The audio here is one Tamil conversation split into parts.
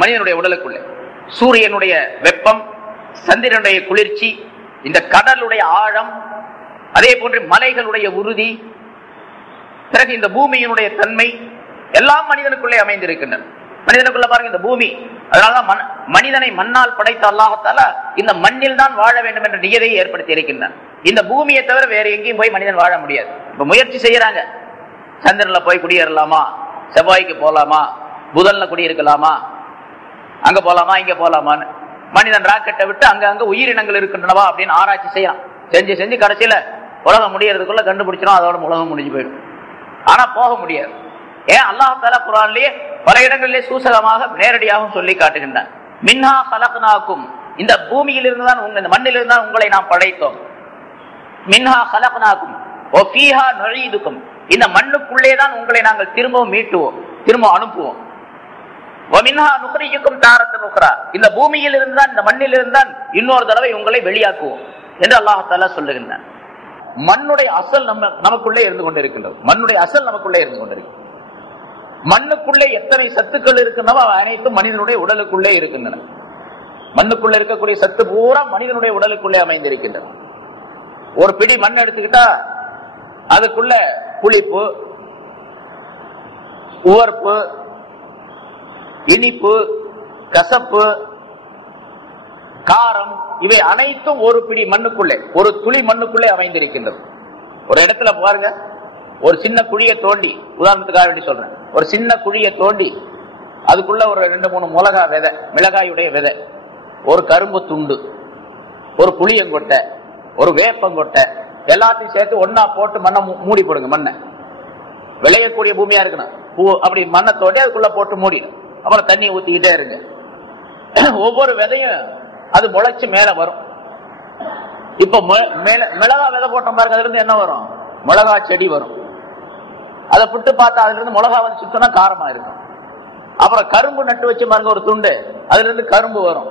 மனிதனுடைய உடலுக்குள்ளே. சூரியனுடைய வெப்பம், சந்திரனுடைய குளிர்ச்சி, இந்த கடலுடைய ஆழம், அதே போன்று மலைகளுடைய உறுதி, பிறகு இந்த பூமியினுடைய தன்மை எல்லாம் மனிதனுக்குள்ளே அமைந்திருக்கின்றன. மனிதனுக்குள்ள பாருங்க இந்த பூமி. அதனாலதான் மனிதனை மண்ணால் படைத்த அல்லாஹ்தாலா இந்த மண்ணில் தான் வாழ வேண்டும் என்ற நியதியை ஏற்படுத்தி இருக்கின்றான். இந்த பூமியை தவிர வேற எங்கேயும் போய் மனிதன் வாழ முடியாது. இப்ப முயற்சி செய்யறாங்க, சந்திரன்ல போய் குடியேறலாமா, செவ்வாய்க்கு போலாமா, புதன்ல குடியிருக்கலாமா, அங்க போலாமா இங்க போலாமான்னு. மனிதன் ராக்கெட்டை விட்டு அங்க உயிரினங்கள் இருக்கின்றனவா அப்படின்னு ஆராய்ச்சி செய்யலாம். செஞ்சு செஞ்சு கடைசியில உலகம் முடியறதுக்குள்ள கண்டுபிடிச்சிடும், அதோட உலகம் முடிஞ்சு போயிடும். ஆனா போக முடியாது. ஏன்? அல்லாஹ் தஆலா குர்ஆனிலே பல இடங்களிலே சூசகமாக நேரடியாகவும் சொல்லி காட்டுகின்றான். மின்ஹா ஹலக்னாக்கும், இந்த பூமியிலிருந்து தான், இந்த மண்ணிலிருந்து தான் உங்களை நாம் படைத்தோம். மின்ஹா ஹலக்னாக்கும் வ ஃபீஹா நுஈதுக்கும், இந்த மண்ணுக்குள்ளே தான் உங்களை நாங்கள் திரும்பவும் மீட்டுவோம், திரும்ப அனுப்புவோம். வ மின்ஹா நுக்ரிஜுக்கும் தாரத்தன் உக்ரா, இந்த பூமியில் இருந்தான், இந்த மண்ணில் இருந்தான் இன்னொரு தடவை உங்களை வெளியாக்குவோம் என்று அல்லாஹ் தஆலா சொல்லுகின்றான். மண்ணுடைய அசல் நமக்குள்ளே இருந்து கொண்டிருக்கின்றது. மண்ணுடைய அசல் நமக்குள்ளே இருந்து கொண்டிருக்கிறது. மண்ணுக்குள்ளே எத்தனை சத்துக்கள் இருக்கின்றனவோ அனைத்தும் மனிதனுடைய உடலுக்குள்ளே இருக்கின்றன. மண்ணுக்குள்ள இருக்கக்கூடிய சத்து பூரா மனிதனுடைய உடலுக்குள்ளே அமைந்திருக்கின்றன. ஒரு பிடி மண் எடுத்துக்கிட்டா அதுக்குள்ள புளிப்பு, உவர்ப்பு, இனிப்பு, கசப்பு, காரம், இவை அனைத்தும் ஒரு பிடி மண்ணுக்குள்ளே, ஒரு துளி மண்ணுக்குள்ளே அமைந்திருக்கின்றது. ஒரு இடத்துல பாருங்க, ஒரு சின்ன குழியை தோண்டி, உதாரணத்துக்காக வேண்டி சொல்றேன், ஒரு சின்ன குழியை தோண்டி அதுக்குள்ள ஒரு 2-3 மிளகாய் விதை, மிளகாயுடைய விதை, ஒரு கரும்பு துண்டு, ஒரு புளியங்கொட்டை, ஒரு வேப்பங்கொட்டை, எல்லாத்தையும் சேர்த்து ஒன்னா போட்டு மண்ணை மூடி போடுங்க. மண்ணை விளையக்கூடிய பூமியா இருக்கணும், அப்படி மண்ணை தோண்டி அதுக்குள்ள போட்டு மூடிடும். அப்புறம் தண்ணி ஊத்திக்கிட்டே இருங்க. ஒவ்வொரு விதையும் அது முளைச்சு மேல வரும். இப்ப மிளகா விதை போட்ட பாருங்க, அதுல இருந்து என்ன வரும்? மிளகா செடி வரும். அதை புட்டு பார்த்தா அதுல இருந்து மிளகா வந்து சுத்தனா காரமா இருக்கும். அப்புறம் கரும்பு நட்டு வச்சு பாருங்க, ஒரு துண்டு, அதுல இருந்து கரும்பு வரும்,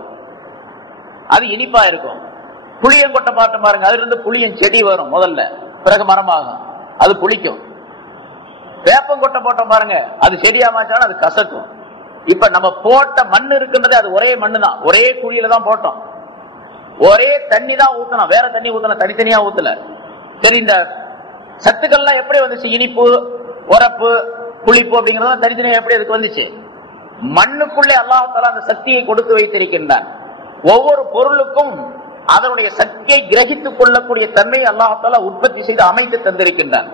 அது இனிப்பா இருக்கும். புளியங்கொட்டை பாட்டு பாருங்க, அதுல இருந்து புளியன் செடி வரும் முதல்ல, பிறகு மரமாகும், அது புளிக்கும். வேப்பங்கொட்டை போட்ட பாருங்க, அது செடியாமாச்சாலும் அது கசக்கும். இப்ப நம்ம போட்ட மண் இருக்கின்றது, அது ஒரே மண்ணு தான், ஒரே குழியில தான் போட்டோம், ஒரே தண்ணி தான் ஊத்தணும், வேற தண்ணி ஊத்தணும், தனித்தனியா ஊத்தல. சரி, இந்த சத்துக்கள்லாம் எப்படி வந்துச்சு? இனிப்பு, உரப்பு, புளிப்பு அப்படிங்கறது தனித்தனியா எப்படி அதுக்கு வந்துச்சு? மண்ணுக்குள்ளே அல்லாஹ் தஆலா அந்த சக்தியை கொடுத்து வைத்திருக்கின்றான். ஒவ்வொரு பொருளுக்கும் அதனுடைய சக்தியை கிரகித்துக் கொள்ளக்கூடிய தன்மையை அல்லாஹ் தஆலா உற்பத்தி செய்து அமைத்து தந்திருக்கின்றான்.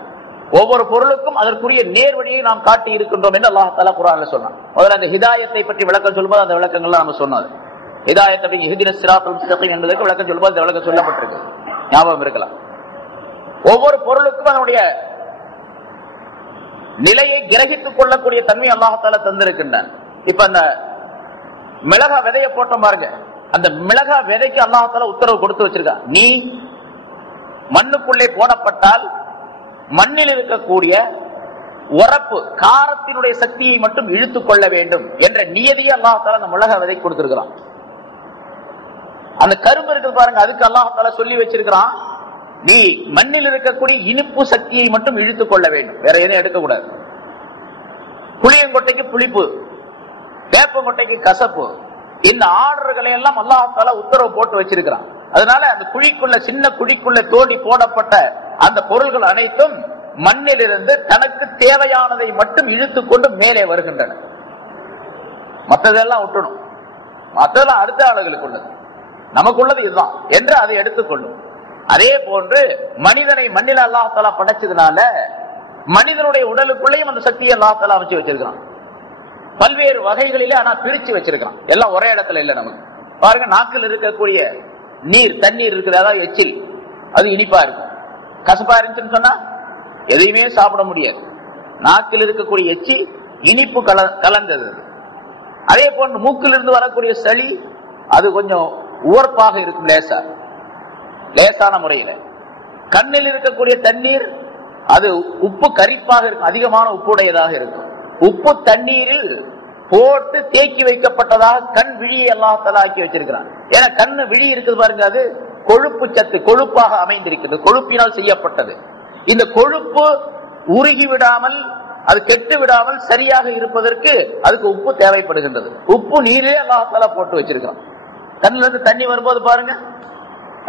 ஒவ்வொரு பொருளுக்கும் அதற்குரிய நேர்வழியை நாம் காட்டி இருக்கின்றோம் என்று அல்லாஹ் தஆலா குர்ஆன்ல சொன்னான். முதல்ல அந்த ஹிதாயத்தை பற்றி விளக்கம் சொல்லும்போது அந்த விளக்கங்கள்லாம் நம்ம சொன்னது. ஹிதாயத் அப்படிங்கிற இஹ்தினஸ் ஸிராத்தல் முஸ்தகீம் என்பதற்கு விளக்கம் சொல்லும்போது அந்த விளக்கம் சொல்லப்பட்டிருக்கு, ஞாபகம் இருக்கலாம். ஒவ்வொரு பொருளுக்கும் அதனுடைய நிலையை கிரகித்துக் கொள்ளக்கூடிய தன்மை அல்லாஹ் தஆலா தந்திருக்கின்றான். இப்ப அந்த மிளகா விதையை போட்டோம் பாருங்க, அந்த மிளகா விதைக்கு அல்லாஹ் தஆலா உத்தரவு கொடுத்து வச்சிருக்கான். நீ மண்ணுக்குள்ளே போடப்பட்டால் மண்ணில் இருக்கக்கூடிய உரப்பு, காரத்தினுடைய சக்தியை மட்டும் இழுத்துக் கொள்ள வேண்டும் என்ற நியதியை அல்லாஹ் தஆலா அந்த மிளகா விதை கொடுத்திருக்கிறான். அந்த கரும்பு இருக்கு பாருங்க, அதுக்கு அல்லாஹ் தஆலா சொல்லி வச்சிருக்கிறான், நீ மண்ணில் இருக்கக்கூடிய இனிப்பு சக்தியை மட்டும் இழுத்துக் கொள்ள வேண்டும், வேற எதையும் எடுக்கக்கூடாது. புளியங்கொட்டைக்கு புளிப்பு, வேப்பங்கொட்டைக்கு கசப்பு, இந்த ஆர்டர்களை எல்லாம் அல்லாஹ் தஆலா உத்தரவு போட்டு வச்சிருக்கிறான். அதனால அந்த குழிக்குள்ள, சின்ன குழிக்குள்ள தோண்டி போடப்பட்ட அந்த பொருள்கள் அனைத்தும் மண்ணிலிருந்து தனக்கு தேவையானதை மட்டும் இழுத்துக் கொண்டு மேலே வருகின்றன. மற்றதெல்லாம் விட்டணும், மற்றதெல்லாம் அடுத்த ஆளுகளுக்கு உள்ளது, நமக்குள்ளது இதுதான் என்று அதை எடுத்துக்கொள்ளும். அதே போன்று மனிதனை மண்ணில் அல்லாஹ் தஆலா படைச்சதுனால மனிதனுடைய உடலுக்குள்ளேயும் அந்த சக்தியை அல்லாஹ் தஆலா அமைச்சு வச்சிருக்கான். பல்வேறு வகைகளிலே ஆனா பிரிச்சு வச்சிருக்கான், எல்லாம் ஒரே இடத்துல இல்ல. நமக்கு பாருங்க, நாக்கில் இருக்கக்கூடிய நீர், தண்ணீர் இருக்குது, அதாவது எச்சில், அது இனிப்பா இருக்கும். கசப்பா இருந்துச்சுன்னு சொன்னா எதையுமே சாப்பிட முடியாது. நாக்கில் இருக்கக்கூடிய எச்சில் இனிப்பு கலந்தது. அதே போன்று மூக்கிலிருந்து வரக்கூடிய சளி அது கொஞ்சம் உவர்ப்பாக இருக்கும், லேசான முறையில. கண்ணில் இருக்கக்கூடிய தண்ணீர் அது உப்பு கரிப்பாக இருக்கும், அதிகமான உப்புடையதாக இருக்கும். உப்பு தண்ணீரில் போட்டு தேக்கி வைக்கப்பட்டதாக கண் விழியை அல்லாஹ் தஆலா ஆக்கி வச்சிருக்கிறான். ஏன்னா கண்ணு விழி இருக்குது பாருங்க, அது கொழுப்பு சத்து, கொழுப்பாக அமைந்திருக்கிறது, கொழுப்பினால் செய்யப்பட்டது. இந்த கொழுப்பு உருகி விடாமல் அது கெட்டு விடாமல் சரியாக இருப்பதற்கு அதுக்கு உப்பு தேவைப்படுகின்றது. உப்பு நீரே அல்லாஹ் போட்டு வச்சிருக்கான். கண்ணுல இருந்து தண்ணி வரும்போது பாருங்க,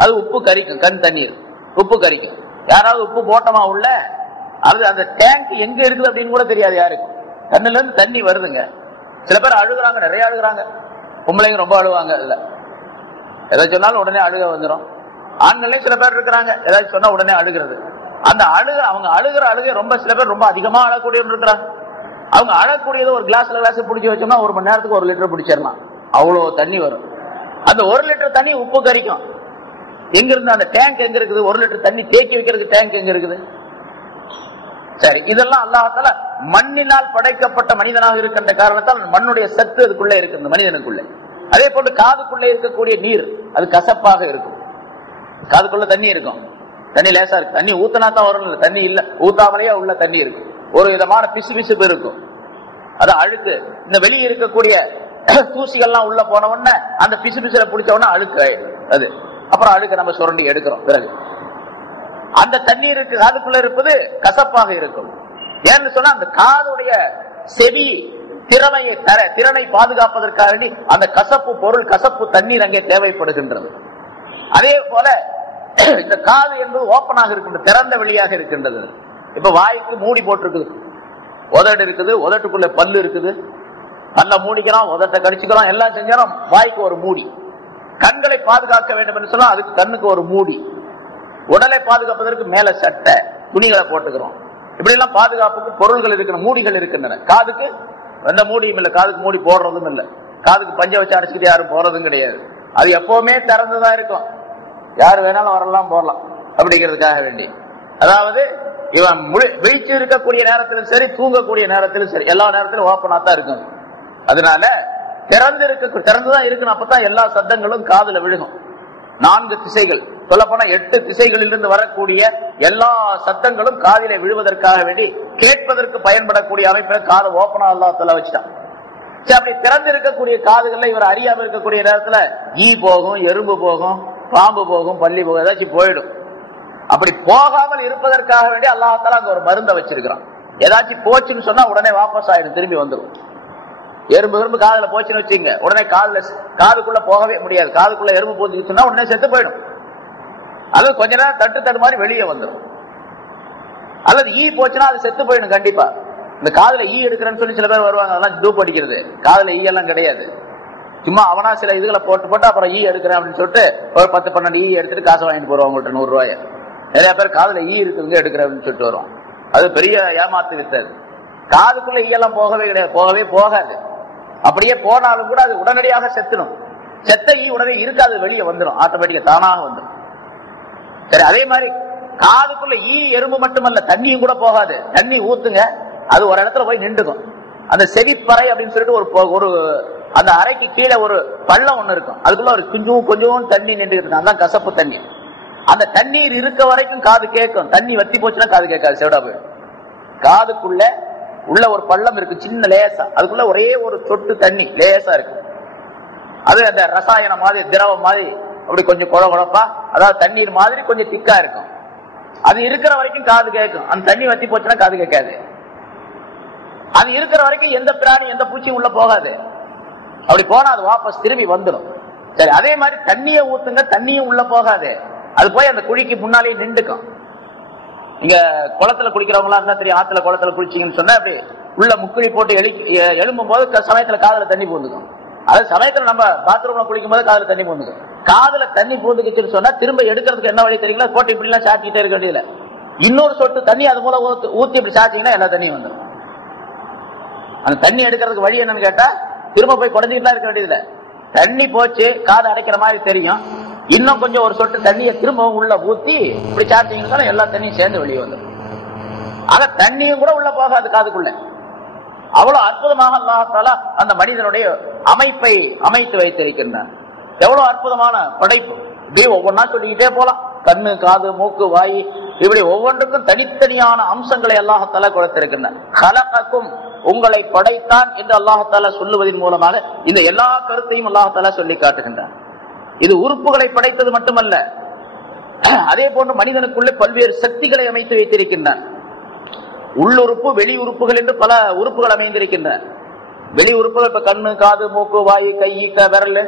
அது உப்பு கரிக்கும். கண் தண்ணீர் உப்பு கரிக்கும். யாராவது உப்பு போட்டமா உள்ள, அது அந்த டேங்க் எங்க இருக்குது அப்படின்னு கூட தெரியாது யாருக்கும். கண்ணுல இருந்து தண்ணி வருதுங்க. சில பேர் அழுகுறாங்க, நிறைய அழுகுறாங்க. பொம்பளைங்க ரொம்ப அழுவாங்க. அதுல ஏதாவது சொன்னாலும் உடனே அழுக வந்துடும். ஆண்களே சில பேர் இருக்கிறாங்க, ஏதாவது சொன்னா உடனே அழுகிறது. அந்த அவங்க அழுகிற ரொம்ப சில பேர் ரொம்ப அதிகமா அழக்கூடியவங்க இருக்கிறாங்க. அவங்க அழக்கூடியது ஒரு கிளாஸ் பிடிச்சி வச்சோம்னா 1 மணி நேரத்துக்கு 1 லிட்டர் பிடிச்சிடலாம். அவ்வளவு தண்ணி வரும். அந்த 1 லிட்டர் தண்ணி உப்பு கரிக்கும். எங்க இருந்து அந்த டேங்க் எங்க இருக்குது? 1 லிட்டர் தண்ணி தேக்கி வைக்கிறதுக்கு டேங்க் எங்க இருக்குது? சரி, இதெல்லாம் அல்லாஹ்தால மண்ணினால் படைக்கப்பட்ட மனிதனாக இருக்கின்ற காரணத்தால் மண்ணுடைய சத்து அதுக்குள்ள இருக்கு மனிதனுக்குள்ள. அதே போன்று காதுக்குள்ள இருக்கக்கூடிய நீர் அது கசப்பாக இருக்கும். காதுக்குள்ள தண்ணி இருக்கும், தண்ணி லேசா இருக்கு. தண்ணி ஊத்தினா தான் வரும், தண்ணி இல்ல ஊத்தாமலேயே உள்ள தண்ணி இருக்கு. ஒரு விதமான பிசுபிசுப்பு இருக்கும். அது அழுக்கு. இந்த வெளியே இருக்கக்கூடிய தூசிகள்லாம் உள்ள போன உடனே அந்த பிசுபிசுல பிடிச்ச உடனே அழுக்கு ஆயிடும். அது அப்புறம் அழுக்க நம்ம சுரண்டி எடுக்கிறோம். பிறகு அந்த தண்ணீருக்கு காதுக்குள்ள இருப்பது கசப்பாக இருக்கும். ஏன்னு சொன்னா அந்த காதுடைய செடி திறனை பாதுகாப்பதற்காக அந்த கசப்பு பொருள், கசப்பு தண்ணீர் அங்கே தேவைப்படுகின்றது. அதே போல இந்த காது என்பது ஓப்பனாக இருக்கின்றது, திறந்த வெளியாக இருக்கின்றது. இப்ப வாய்க்கு மூடி போட்டிருக்குது, உதடு இருக்குது, உதட்டுக்குள்ள பல்லு இருக்குது. பல்ல மூடிக்கிறோம், உதட்டை கடிச்சுக்கிறோம், எல்லாம் செஞ்சாலும் வாய்க்கு ஒரு மூடி. கண்களை பாதுகாக்க வேண்டும் என்று சொன்னா அதுக்கு கண்ணுக்கு ஒரு மூடி. உடலை பாதுகாப்பதற்கு மேல சட்டை துணிகளை போட்டுக்கிறோம். இப்படி எல்லாம் பாதுகாப்புக்கு பொருள்கள் இருக்கிற மூடிகள் இருக்கின்றன. காதுக்கு எந்த மூடியும் இல்லை, காதுக்கு மூடி போடுறதும் இல்லை. காதுக்கு பஞ்ச வச்சு அடைச்சிட்டு யாரும் போறதும் கிடையாது. அது எப்பவுமே திறந்துதான் இருக்கும். யாரு வேணாலும் வரலாம் போடலாம் அப்படிங்கிறதுக்காக வேண்டி. அதாவது இவன் விழிச்சு இருக்கக்கூடிய நேரத்திலும் சரி, தூங்கக்கூடிய நேரத்திலும் சரி, எல்லா நேரத்திலும் ஓப்பனா தான் இருக்கும். அதனால திறந்துதான் இருக்கணும். அப்பதான் எல்லா சத்தங்களும் காதுல விழுகும். 4 திசைகள், சொல்ல போனா 8 திசைகளில் இருந்து வரக்கூடிய எல்லா சத்தங்களும் காதிலே விழுவதற்காக வேண்டி கேட்பதற்கு பயன்படக்கூடிய அமைப்பை காது ஓப்பனா அல்லாஹ் வச்சுட்டான். அப்படி திறந்து இருக்கக்கூடிய காதுகள்ல இவர் அறியாம இருக்கக்கூடிய நேரத்துல ஈ போகும், எறும்பு போகும், பாம்பு போகும், பள்ளி போகும், ஏதாச்சும் போயிடும். அப்படி போகாமல் இருப்பதற்காக வேண்டி அல்லாஹ் அங்க ஒரு மருந்தை வச்சிருக்கிறான். ஏதாச்சும் போச்சுன்னு சொன்னா உடனே வாபஸ் ஆயிடும், திரும்பி வந்துடும். எறும்பு காதுல போச்சுன்னு வச்சுங்க, உடனே காதுக்குள்ள போகவே முடியாது. காதுக்குள்ள எறும்பு போச்சுன்னா உடனே செத்து போயிடும். அல்லது கொஞ்ச நேரம் தட்டு மாதிரி வெளியே வந்துடும். அல்லது ஈ போச்சுன்னா அது செத்து போயிடும் கண்டிப்பா. இந்த காதுல ஈ எடுக்கிறேன்னு சொல்லி சில பேர் வருவாங்க, அதெல்லாம் டூப் அடிக்கிறது. காதுல ஈ எல்லாம் கிடையாது. சும்மா அவனா சில இதுகளை போட்டு அப்புறம் ஈ எடுக்கிறேன் அப்படின்னு சொல்லிட்டு ஒரு 10-12 ஈ எடுத்துட்டு காசை வாங்கிட்டு போடுவாங்க உங்கள்கிட்ட 100 ரூபாய். நிறைய பேர் காதுல ஈ இருக்குதுங்க எடுக்கிறேன் அப்படின்னு சொல்லிட்டு வருவாங்க. அது பெரிய ஏமாத்து வித்தது. காதுக்குள்ள ஈயெல்லாம் போகவே கிடையாது, போகவே போகாது. அப்படியே போனாலும் கூட அது உடனடியாக செத்துடும். செத்த ஈ உடனே இருக்காது, வெளியே வந்துடும், ஆட்டோமேட்டிக்கா தானாக வந்துடும். சரி, அதே மாதிரி காதுக்குள்ள ஈ எறும்பு மட்டுமல்ல, தண்ணியும் கூட போகாது. தண்ணி ஊத்துங்க, அது ஒரு இடத்துல போய் நின்றுக்கும். அந்த செடிப்பறை அப்படின்னு சொல்லிட்டு ஒரு அந்த அறைக்கு கீழே ஒரு பள்ளம் ஒண்ணு இருக்கும். அதுக்குள்ள ஒரு கொஞ்சம் தண்ணி நின்று இருக்கும். அதான் கசப்பு தண்ணி. அந்த தண்ணீர் இருக்க வரைக்கும் காது கேட்கும். தண்ணி வத்தி போச்சுன்னா காது கேட்காது, செவிடா போயிடும். காதுக்குள்ள உள்ள ஒரு பள்ளம் இருக்கு, சின்ன லேசா. அதுக்குள்ள ஒரே ஒரு சொட்டு தண்ணி லேசா இருக்கு. அது அந்த ரசாயன மாதிரி, திரவம் மாதிரி, அப்படி கொஞ்சம் குழப்பா, அதாவது தண்ணீர் மாதிரி கொஞ்சம் திக்கா இருக்கும். அது இருக்கிற வரைக்கும் காது கேட்கும். அந்த தண்ணி வத்தி போச்சுன்னா காது கேட்காது. அது இருக்கிற வரைக்கும் எந்த பிராணி எந்த பூச்சியும் உள்ள போகாது. அப்படி போனா அது வாபஸ் திரும்பி வந்துடும். சரி, அதே மாதிரி தண்ணியை ஊத்துங்க, தண்ணியும் உள்ள போகாது. அது போய் அந்த குழிக்கு முன்னாலேயே நின்றுக்கும். நீங்க குளத்துல குளிக்கிறவங்களா இருந்தா தெரியும், ஆத்துல குளத்துல குளிச்சீங்கன்னு சொன்னா அப்படி உள்ள முக்குழி போட்டு எழும்பும் போது சமயத்துல காதுல தண்ணி பூந்துக்கும். அது சமயத்துல நம்ம பாத்ரூம்ல குளிக்கும் போது காதுல தண்ணி பூந்துக்கும். காதுல தண்ணி பூந்துக்குச்சுன்னு சொன்னா திரும்ப எடுக்கிறதுக்கு என்ன வழி தெரியுங்களா? போட்டு இப்படி எல்லாம் சாட்டிக்கிட்டே இருக்க வேண்டியதுல இன்னொரு சொட்டு தண்ணி அது மூலம் ஊத்தி இப்படி சாட்டிங்கன்னா எல்லா தண்ணியும் வந்துடும். அந்த தண்ணி எடுக்கிறதுக்கு வழி என்னன்னு கேட்டா திரும்ப போய் குறைஞ்சிக்கிட்டு இருக்க வேண்டியதுல தண்ணி போச்சு, காது அடைக்கிற மாதிரி தெரியும். இன்னும் கொஞ்சம் ஒரு சொட்டு தண்ணியை திரும்பவும் உள்ள ஊத்தி இப்படி சாட்டிங்கன்னா எல்லா தண்ணியும் சேர்ந்து வெளியே வந்துடும். ஆக தண்ணியும் கூட உள்ள போகாது காதுக்குள்ள. அவ்வளவு அற்புதமாக அல்லாஹ் தஆலா அந்த மனிதனுடைய அமைப்பை அமைத்து வைத்திருக்கின்றான். எவ்வளவு அற்புதமான படைப்பு! இப்படியே ஒவ்வொன்றா சொல்லிக்கிட்டே போலாம். கண்ணு, காது, மூக்கு, வாய், இப்படி ஒவ்வொன்றுக்கும் தனித்தனியான அம்சங்களை அல்லாஹ் தஆலா கொடுத்திருக்கின்றான். ஹலகக்கும், உங்களை படைத்தான் என்று அல்லாஹ் தஆலா சொல்லுவதன் மூலமாக இந்த எல்லா கருத்தையும் அல்லாஹ் தஆலா சொல்லி காட்டுகின்றான். இது உறுப்புகளை படைத்தது மட்டுமல்ல, அதே போன்று மனிதனுக்குள்ளே பல்வேறு சக்திகளை அமைத்து வைத்திருக்கின்றான். உள்ளுறுப்பு வெளி உறுப்புகள் என்று பல உறுப்புகள் அமைந்திருக்கின்றன. வெளி உறுப்புகள் இப்ப கண்ணு, காது, மூக்கு, வாயு, கை, விரல்,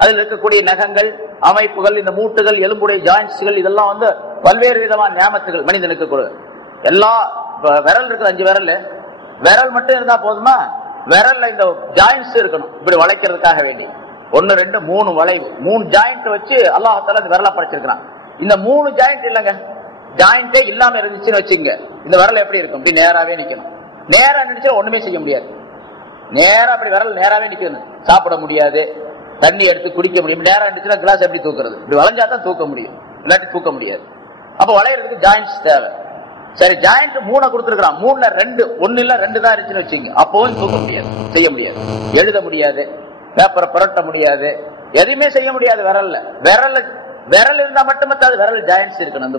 அதில் இருக்கக்கூடிய நகங்கள், அமைப்புகள், இந்த மூட்டுகள், எலும்புடைய ஜாயின்ட்ஸ்கள், இதெல்லாம் வந்து பல்வேறு விதமான ஞாபகத்துகள் மனிதனுக்கு கொடு. எல்லா விரல் இருக்கு, 5 விரல், விரல் மட்டும் இருந்தா போதுமா? விரல்ல இந்த ஜாயின்ட்ஸ் இருக்கணும், இப்படி வளைக்கிறதுக்காக வேண்டி 1, 2, 3 வளைவு, 3 ஜாயிண்ட் வச்சு அல்லாஹ் இந்த விரலை படைச்சிருக்கிறான். இந்த 3 ஜாயிண்ட் இல்லைங்க, ஜாயிண்டே இல்லாம இருந்துச்சுன்னு வச்சுங்க, இந்த விரல் எப்படி இருக்கும்? இப்படி நேராவே நிக்கணும். நேரா நினைச்சா ஒண்ணுமே செய்ய முடியாது. நேரா அப்படி விரல் நேராவே நிக்கணும். சாப்பிட முடியாது, தண்ணி எடுத்து குடிக்க முடியும். நேரா இருந்துச்சுன்னா கிளாஸ் எப்படி தூக்குறது? இப்படி வளைஞ்சா தான் தூக்க முடியும், இல்லாட்டி தூக்க முடியாது. அப்ப வளையறதுக்கு ஜாயிண்ட்ஸ் தேவை. சரி, ஜாயிண்ட் 3 கொடுத்துருக்கான், 3ல 2, 1 இல்ல 2 தான் இருந்துச்சுன்னு வச்சுங்க, அப்பவும் தூக்க முடியாது, செய்ய முடியாது. எழுத முடியாது, பேப்பரை புரட்ட முடியாது, எதுவுமே செய்ய முடியாது. விரல் இருந்தா மட்டுமே அது விரல் ஜாயிண்ட்ஸ் இருக்கணும். அந்த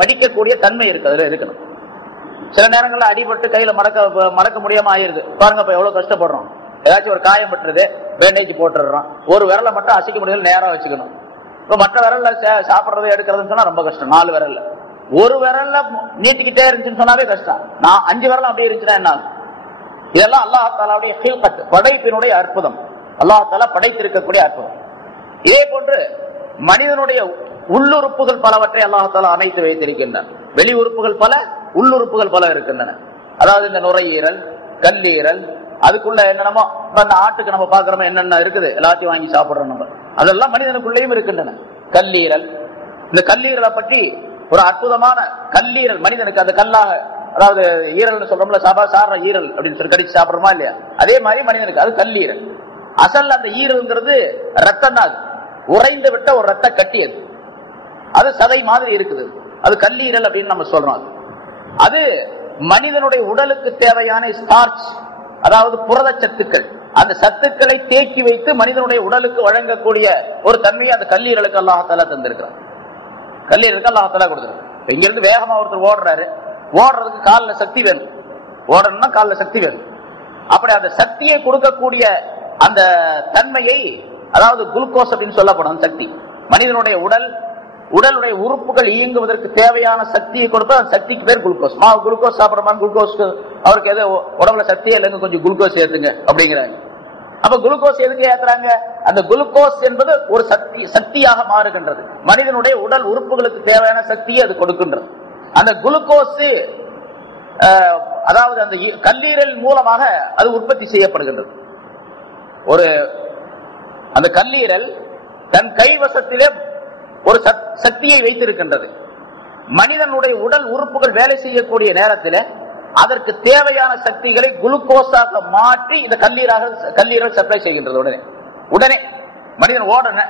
மடிக்கக்கூடிய தன்மை இருக்கு, அதுல இருக்கணும். சில நேரங்கள்ல அடிபட்டு கையில மடக்க முடியாம ஆயிருது பாருங்க. இப்ப எவ்வளவு கஷ்டப்படுறோம். ஏதாச்சும் ஒரு காயம் பட்டுறது, பேண்டேஜ் போட்டுடுறோம். ஒரு விரலை மட்டும் அசைக்க முடியல, நேரா வச்சுக்கணும். இப்ப மற்ற விரல்ல சாப்பிடுறது எடுக்கிறதுன்னு சொன்னா ரொம்ப கஷ்டம். 4 விரல்ல ஒரு விரல்ல நீட்டிக்கிட்டே இருந்துச்சுன்னு சொன்னாவே கஷ்டம். 5 விரலும் அப்படியே இருந்துச்சுன்னா என்ன ஆகும்? இதெல்லாம் அல்லாஹ் தஆலாவுடைய ஹில்கத், படைப்பினுடைய அற்புதம். அல்லாஹ் தஆலா படைத்திருக்கக்கூடிய அற்புதம். இதே போன்று மனிதனுடைய உள்ளுறுப்புகள் பலவற்றை அல்லாஹ் தஆலா அமைத்து வைத்திருக்கின்றான். வெளி உறுப்புகள் பல, உள்ளுறுப்புகள் பல இருக்கின்றன. அதாவது இந்த நுரையீரல், கல்லீரல், அதுக்குள்ள என்னென்னமோ அந்த ஆட்டுக்கு நம்ம பாக்குறோம் என்னென்ன இருக்குது, எல்லாத்தையும் வாங்கி சாப்பிடுறோம் நம்ம. அதெல்லாம் மனிதனுக்குள்ளேயும் இருக்கின்றன. கல்லீரல், இந்த கல்லீரலை பற்றி ஒரு அற்புதமான கல்லீரல் மனிதனுக்கு, அந்த கல்லாக, அதாவது ஈரல் சொல்றோம்ல, சாப்பிட ஈரல் அப்படின்னு சொல்லி கடிச்சு சாப்பிடுறோமா இல்லையா, அதே மாதிரி மனிதனுக்கு அது கல்லீரல். அசல் அந்த ஈரல்ங்கிறது ரத்தம் தான், உறைந்து விட்ட ஒரு ரத்த கட்டியது, அது சதை மாதிரி இருக்குது, அது கல்லீரல் அப்படின்னு நம்ம சொல்றோம். அது மனிதனுடைய உடலுக்கு தேவையான ஸ்டார்ச், அதாவது புரத சத்துக்கள், அந்த சத்துக்களை தேக்கி வைத்து மனிதனுடைய உடலுக்கு வழங்கக்கூடிய ஒரு தன்மையை அந்த கல்லீரலுக்கு அல்லாஹ் தஆலா தந்திருக்கிறார். கல்லீரலுக்கு அல்லாஹ் தஆலா கொடுத்திருக்கார். இங்க இருந்து வேகமா ஒருத்தர் ஓடுறாரு, ஓடுறதுக்கு காலில் சக்தி வேணும், ஓடணும்னா காலில் சக்தி வேணும். அப்படி அந்த சக்தியை கொடுக்கக்கூடிய அந்த தன்மையை, அதாவது குளுக்கோஸ் அப்படின்னு சொல்லப்படும் சக்தி, மனிதனுடைய உடலுடைய உறுப்புகள் இயங்குவதற்கு தேவையான சக்தியை கொடுப்பது, அந்த சக்திக்கு பேர் குளுக்கோஸ். குளுக்கோஸ் சாப்பிடுறமா, குளுக்கோஸ் அவருக்கு எதோ உடம்புல சக்தியே இல்லைங்க, கொஞ்சம் குளுக்கோஸ் ஏத்துங்க அப்படிங்கிறாங்க. அப்ப குளுக்கோஸ் எதுக்கு ஏத்துறாங்க? அந்த குளுக்கோஸ் என்பது ஒரு சக்தியாக மாறுகின்றது. மனிதனுடைய உடல் உறுப்புகளுக்கு தேவையான சக்தியை அது கொடுக்கின்றது. அந்த குளுக்கோஸ் அதாவது அந்த கல்லீரல் மூலமாக அது உற்பத்தி செய்யப்படுகின்றது. அந்த கல்லீரல் தன் கைவசத்திலே ஒரு சக்தியை வைத்திருக்கின்றது. மனிதனுடைய உடல் உறுப்புகள் வேலை செய்யக்கூடிய நேரத்தில் அதற்கு தேவையான சக்திகளை குளுக்கோஸாக மாற்றி இந்த கல்லீரல் சப்ளை செய்கின்றது. உடனே மனிதன்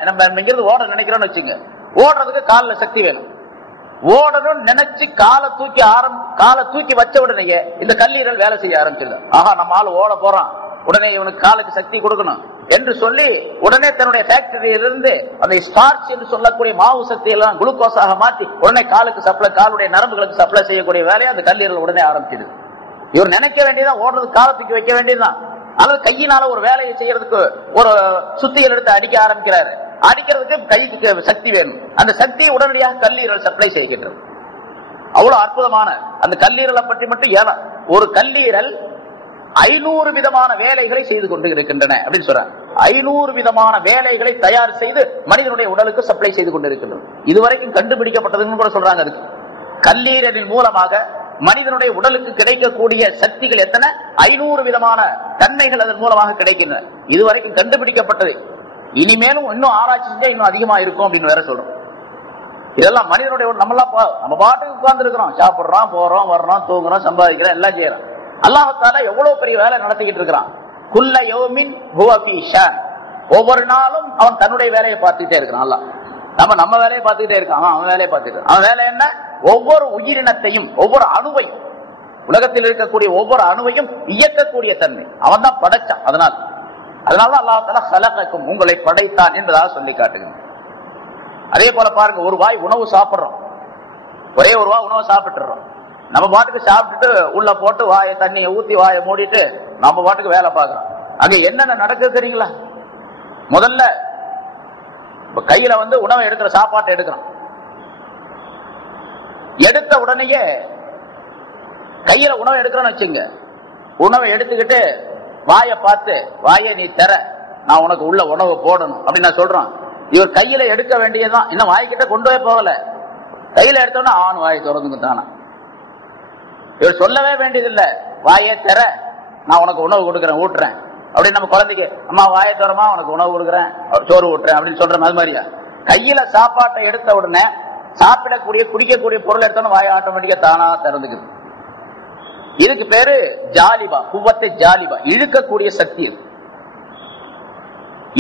நம்ம இங்கிருந்து ஓட நினைக்கிறோம்னு வச்சுங்க, ஓடுறதுக்கு காலில் சக்தி வேணும். ஓடணும் நினைச்சு காலை தூக்கி வச்ச உடனே இந்த கல்லீரல் வேலை செய்ய ஆரம்பிச்சிருது. ஆஹா, நம்ம ஆள் ஓட போறான், உடனே இவனுக்கு காலுக்கு சக்தி கொடுக்கணும் என்று சொல்லி உடனே தன்னுடைய ஃபேக்டரியிலிருந்து அந்த ஸ்டார்ச் என்று சொல்லக்கூடிய மாவு சக்தியை எல்லாம் குளுக்கோஸாக மாற்றி உடனே காலுக்கு சப்ளை, காலுடைய நரம்புகளுக்கு சப்ளை செய்யக்கூடிய வேலையை அந்த கல்லீரல் உடனே ஆரம்பிச்சிடுது. இவர் நினைக்க வேண்டியதான், ஓடுறதுக்கு காலை தூக்கி வைக்க வேண்டியதுதான். அல்லது கையினால ஒரு வேலையை செய்யறதுக்கு ஒரு சுத்திகள் எடுத்து அடிக்க ஆரம்பிக்கிறாரு, அடிக்கிறதுக்கு கைக்கு சக்தி வேணும். அந்த சக்தியை உடனடியாக கல்லீரல் சப்ளை செய்கின்றது. அவ்வளவு அற்புதமான அந்த கல்லீரலை பற்றி மட்டும் ஏன் ஒரு கல்லீரல் 500 விதமான வேலைகளை செய்து கொண்டு இருக்கின்றன அப்படின்னு சொல்றாங்க. 500 விதமான வேலைகளை தயார் செய்து மனிதனுடைய உடலுக்கு சப்ளை செய்து கொண்டு இருக்கின்றது. இதுவரைக்கும் கண்டுபிடிக்கப்பட்டதுன்னு கூட சொல்றாங்க. அதுக்கு கல்லீரலின் மூலமாக மனிதனுடைய உடலுக்கு கிடைக்கக்கூடிய சக்திகள் எத்தனை? 500 விதமான தன்மைகள் அதன் மூலமாக கிடைக்கின்றன. இதுவரைக்கும் கண்டுபிடிக்கப்பட்டது. இனிமேலும் இன்னும் ஆராய்ச்சி செஞ்சா இன்னும் அதிகமா இருக்கும் அப்படின்னு வேற சொல்றோம். இதெல்லாம் மனிதனுடைய நம்ம பாட்டுக்கு உட்கார்ந்து இருக்கிறோம், சாப்பிடுறோம், போறோம், வர்றோம், தூங்குறோம், சம்பாதிக்கிறோம், எல்லாம் செய்யறோம். அல்லாஹ் தஆலா எவ்வளவு பெரிய வேலை நடத்திக்கிட்டு இருக்கிறான். குல்ல யௌமின் ஹுவ ஃபீ ஷான், ஒவ்வொரு நாளும் அவன் தன்னுடைய வேலையை பார்த்துட்டே இருக்கிறான். அல்லாஹ் நம்ம வேலையை பார்த்துக்கிட்டே இருக்கான், அவன் வேலையை பார்த்துட்டு. அவன் வேலை என்ன? ஒவ்வொரு உயிரினத்தையும், ஒவ்வொரு அணுவையும், உலகத்தில் இருக்கக்கூடிய ஒவ்வொரு அணுவையும் இயக்கக்கூடிய தன்மை அவன் தான் படைச்சான். அதனால அல்லாஹ் தஆலா ஹலகக்கும், உங்களை படைத்தான் என்பதாக சொல்லி காட்டுகிறான். அதே போல பாருங்க, ஒரு வாய் உணவு சாப்பிடுறோம், ஒரே ஒரு வாய் உணவு சாப்பிட்டுறோம். நம்ம பாட்டுக்கு சாப்பிட்டுட்டு உள்ள போட்டு வாயை தண்ணியை ஊத்தி வாயை மூடிட்டு நம்ம பாட்டுக்கு வேலை பார்க்கிறோம். அங்க என்னென்ன நடக்குது தெரியுங்களா? முதல்ல கையில உணவை எடுக்கிற, சாப்பாட்டை எடுக்கிறோம். எடுத்த உடனேயே கையில உணவை எடுக்கிறோன்னு வச்சுங்க, உணவை எடுத்துக்கிட்டு வாயை பார்த்து, வாயை நீ தர, நான் உனக்கு உள்ள உணவு போடணும் அப்படின்னு நான் சொல்றோம். இவர் கையில எடுக்க வேண்டியதுதான், இன்னும் வாய்க்கிட்ட கொண்டு போய் போகல. கையில எடுத்தோன்னா ஆண் வாயை திறந்துங்க தானா. இவர் சொல்லவே வேண்டியதில்லை, வாயை தர, நான் உனக்கு உணவு கொடுக்குறேன், ஊட்டுறேன் அப்படின்னு. நம்ம குழந்தைக்கு அம்மா வாயை தரமா, உனக்கு உணவு கொடுக்குறேன், சோறு ஊட்டுறேன் அப்படின்னு சொல்றேன். அது மாதிரியா கையில சாப்பாட்டை எடுத்த உடனே சாப்பிடக்கூடிய குடிக்கக்கூடிய பொருள் எடுத்தோன்னு வாயை ஆட்டோமேட்டிக்கா தானா திறந்துக்குது. இதுக்கு பேரு ஜாலிபா, குவத்தை ஜாலிபா, இழுக்கக்கூடிய சக்தி.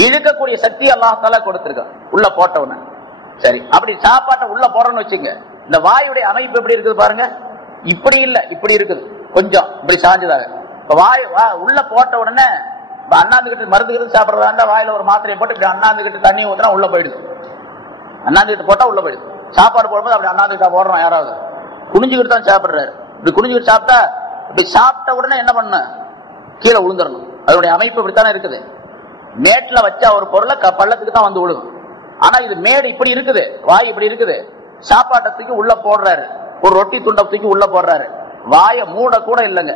இழுக்கக்கூடிய சக்தி அல்லாஹ் தஆலா கொடுத்திருக்கான் உள்ள போட்டவன. சரி, அப்படி சாப்பாட்டை உள்ள போறோம்னு வச்சுங்க, இந்த வாயுடைய அமைப்பு எப்படி இருக்குது பாருங்க. இப்படி இல்ல, இப்படி இருக்குது, கொஞ்சம் இப்படி சாஞ்சதாக. இப்ப வாய் உள்ள போட்ட உடனே அண்ணாந்துகிட்டு மருந்துகிட்டு சாப்பிடறதா வாயில ஒரு மாத்திரையை போட்டு இப்படி அண்ணாந்துகிட்டு தண்ணி ஊத்தினா உள்ள போயிடுது. அண்ணாந்துகிட்டு போட்டா உள்ள போயிடுது. சாப்பாடு போடும்போது அப்படி அண்ணாந்துகிட்டா போடுறோம், யாராவது குனிஞ்சுக்கிட்டு தான் சாப்பிடுறாரு. இப்படி குனிஞ்சுக்கிட்டு சாப்பிட்டா, இப்படி சாப்பிட்ட உடனே என்ன பண்ண, கீழே விழுந்துடணும். அதனுடைய அமைப்பு இப்படித்தானே இருக்குது. மேட்ல வச்சா ஒரு பொருளை பள்ளத்துக்கு தான் வந்து விழுகும். ஆனா இது மேடு இப்படி இருக்குது, வாய் இப்படி இருக்குது. சாப்பாட்டத்துக்கு உள்ள போடுறாரு, ஒரு ரொட்டி துண்டத்துக்கு உள்ள போடுறாரு. வாயை மூட கூட இல்லைங்க.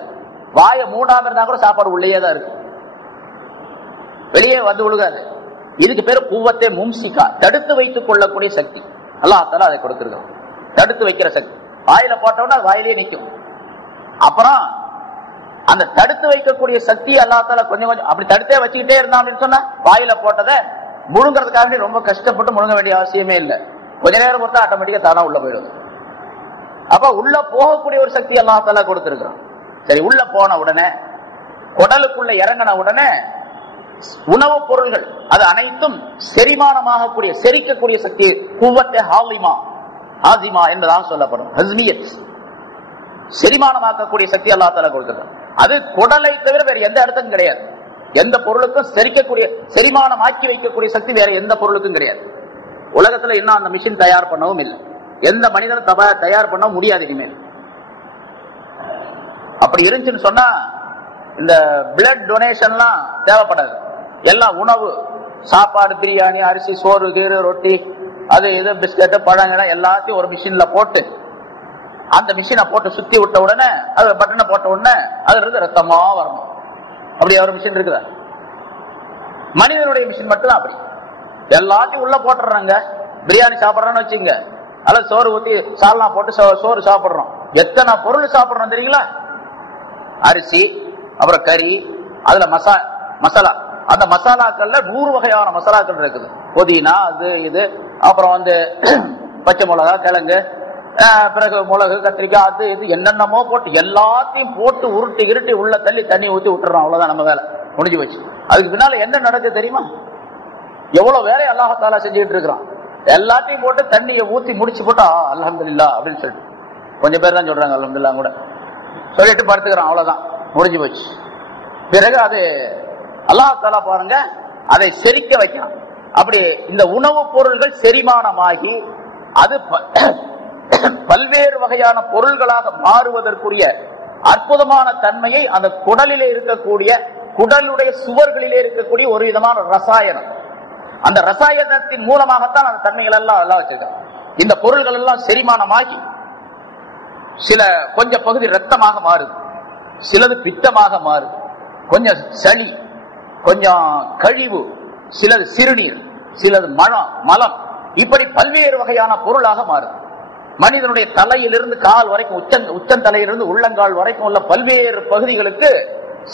வாயை மூடாம இருந்தா கூட சாப்பாடு உள்ளேயே தான் இருக்கு, வெளியே வந்து விழுகாது. இதுக்கு பேரு குவத்தே மும்சிகா, தடுத்து வைத்துக் கொள்ளக்கூடிய சக்தி. அல்லாஹ் தஆலா அதை கொடுத்திருக்கான், தடுத்து வைக்கிற சக்தி. வாயில போட்டோம்னா வாயிலேயே நிற்கும். அப்புறம் அந்த தடுத்து வைக்கக்கூடிய சக்தி அல்லாஹ் தஆலா கொஞ்சம் கொஞ்சம் அப்படி தடுத்தே வச்சுக்கிட்டே இருந்தான் அப்படின்னு சொன்னா, வாயில போட்டதை முழுங்கிறதுக்காக ரொம்ப கஷ்டப்பட்டு முழுங்க வேண்டிய அவசியமே இல்லை. கொஞ்ச நேரம் பொறுத்தா ஆட்டோமேட்டிக்கா தானா உள்ள போயிடும். அப்ப உள்ள போகக்கூடிய ஒரு சக்தி அல்லாஹ் தஆலா கொடுத்திருக்கிறான். சரி, உள்ள போன உடனே, குடலுக்குள்ள இறங்கின உடனே உணவுப் பொருள்கள் அது அனைத்தும் செரிமானமாகக்கூடிய, செரிக்கக்கூடிய சக்தி குவத்தே ஹாலிமா, ஹாசிமா என்பதாக சொல்லப்படும். ஹஸ்மியத், செரிமானமாக்கக்கூடிய சக்தி அல்லாஹ் தஆலா கொடுத்திருக்கிறான். அது குடலை தவிர வேற எந்த இடத்துக்கும் கிடையாது. எந்த பொருளுக்கும் செரிக்கக்கூடிய, செரிமானம் ஆக்கி வைக்கக்கூடிய சக்தி வேற எந்த பொருளுக்கும் கிடையாது. உலகத்துல இன்னும் அந்த மிஷின் தயார் பண்ணவும் இல்லை. எந்த மனிதனும் தயார் பண்ண முடியாது இனிமேல். அப்படி இருந்துச்சுன்னு சொன்னா இந்த பிளட் டொனேஷன்லாம் தேவைப்படாது. எல்லாம் உணவு, சாப்பாடு, பிரியாணி, அரிசி, சோறு, கீரை, ரொட்டி, அது இது, பிஸ்கட், பழங்கள் எல்லாத்தையும் ஒரு மிஷின்ல போட்டு, அந்த மிஷினை போட்டு சுத்தி விட்ட உடனே, அது பட்டனை போட்ட உடனே அதுல இருந்து ரத்தமா வரணும். அப்படி ஒரு மிஷின் இருக்குதா? மனிதனுடைய மிஷின் மட்டும் தான் அப்படி. எல்லாத்தையும் உள்ள போட்டுறாங்க. பிரியாணி சாப்பிட்றோன்னு வச்சுங்க, அல்லது சோறு ஊத்தி சால்னா போட்டு சோறு சாப்பிடுறோம். எத்தனை பொருள் சாப்பிடுறோம் தெரியுங்களா? அரிசி, அப்புறம் கறி, அதுல மசாலா, அந்த மசாலாக்கள்ல 100 வகையான மசாலாக்கள் இருக்குது. புதினா, அது இது, அப்புறம் வந்து பச்சை மிளகா, கிழங்கு, பிறகு மிளகு, கத்திரிக்காய், அது இது என்னென்னமோ போட்டு எல்லாத்தையும் போட்டு உருட்டி இருட்டி உள்ள தள்ளி தண்ணி ஊற்றி விட்டுறோம். அவ்வளவுதான் நம்ம வேலை முடிஞ்சு வச்சு. அதுக்கு பின்னால என்ன நடக்குது தெரியுமா? எவ்வளவு வேலை அல்லாஹ் தஆலா செஞ்சுட்டு இருக்கிறான். எல்லாத்தையும் போட்டு தண்ணியை ஊத்தி முடிச்சு போட்டா அல்ஹம்துலில்லாஹ் அப்படின்னு சொல்லிட்டு, கொஞ்சம் பேர் தான் சொல்றாங்க அல்ஹம்துலில்லாஹ் கூட சொல்லிட்டு படுத்துக்கிறான். அவ்வளவுதான், முடிஞ்சு போச்சு. பிறகு அது அல்லாஹ் தஆலா பாருங்க, அதை செரிக்க வைக்கிறான். அப்படி இந்த உணவுப் பொருள்கள் செரிமானமாகி அது பல்வேறு வகையான பொருள்களாக மாறுவதற்குரிய அற்புதமான தன்மையை அந்த குடலிலே இருக்கக்கூடிய, குடலுடைய சுவர்களிலே இருக்கக்கூடிய ஒரு விதமான ரசாயனம், அந்த ரசாயனத்தின் மூலமாகத்தான் அந்த தன்மைகள் எல்லாம் எல்லாம் வச்சிருக்காங்க. இந்த பொருள்கள் எல்லாம் செரிமானமாகி சில கொஞ்சம் பகுதி ரத்தமாக மாறுது, சிலது பித்தமாக மாறுது, கொஞ்சம் சளி, கொஞ்சம் கழிவு, சிலது சிறுநீர், சிலது மலம், இப்படி பல்வேறு வகையான பொருளாக மாறுது. மனிதனுடைய தலையிலிருந்து கால் வரைக்கும், உச்சந்தலையிலிருந்து உள்ளங்கால் வரைக்கும் உள்ள பல்வேறு பகுதிகளுக்கு